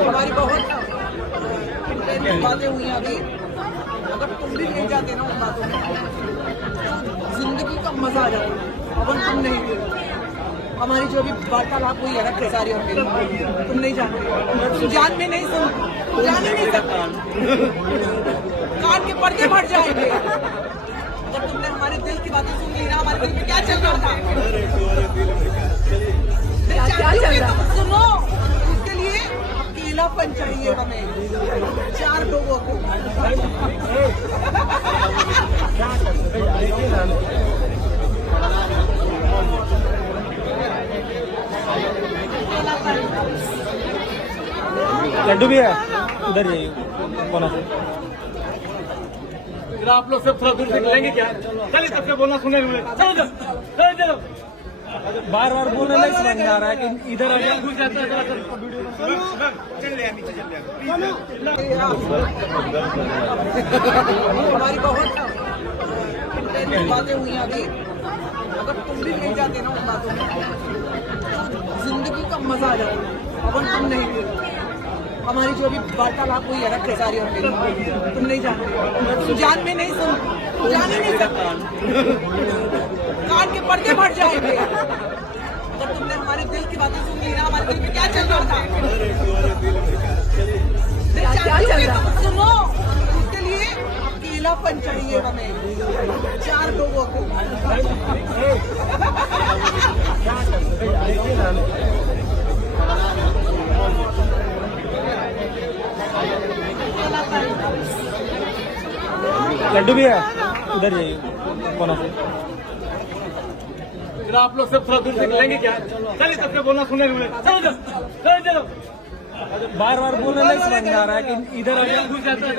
हमारी बहुत बातें हुई हैं अभी, अगर तुम भी नहीं जाते ना उन बातों में जिंदगी का मजा आ जाता। अपन तुम नहीं, हमारी जो भी वार्तालाप हुई है ना खेसारी और मेरी, तुम नहीं जानते, तुम जान में नहीं सुन, जान ही नहीं सकता, कान के पर्दे फट जाएंगे। जब तुमने हमारे दिल की बातें सुन ली ना, हमारे दिल में क्या चल रहा था, क्या चल रहा था सुनो। उसके लिए अकेलापन चाहिए हमें, 4 लोगों को। लड्डू भी है उधर, जाइए कोना से। आप लोग सब थोड़ा दूर से लेंगे क्या? चलिए सबसे बोलना सुने हुए, चलो चलो चलो चलो। बार बार बोलने नहीं समझ में आ रहा है कि इधर आ जाए। घुस जाता है हमारी बहुत बातें हुई हैं अभी, अगर तुम भी नहीं जाते ना उन बातों में जिंदगी का मजा आ जाता। अपन तुम नहीं, हमारी जो भी वार्तालाप हुई है ना खेसारी और मेरी, तुम नहीं जानते, तुम जान में नहीं सुन, जान ही नहीं सकता, कान के पर्दे फट जाएंगे। जब तुमने हमारे दिल की बातें सुन ली ना, हमारे दिल में क्या चल रहा था, क्या चल रहा था सुनो। उसके लिए अकेलापन चाहिए हमें, 4 लोगों को। लड्डू भी है उधर, जाइए कोना से। आप लोग सब थोड़ा दूर से लेंगे क्या? चलिए सबसे बोलना सुने हुए, चलो चलो चलो चलो। बार बार बोलने नहीं समझ में आ रहा है कि इधर आ जाए। घुस जाता है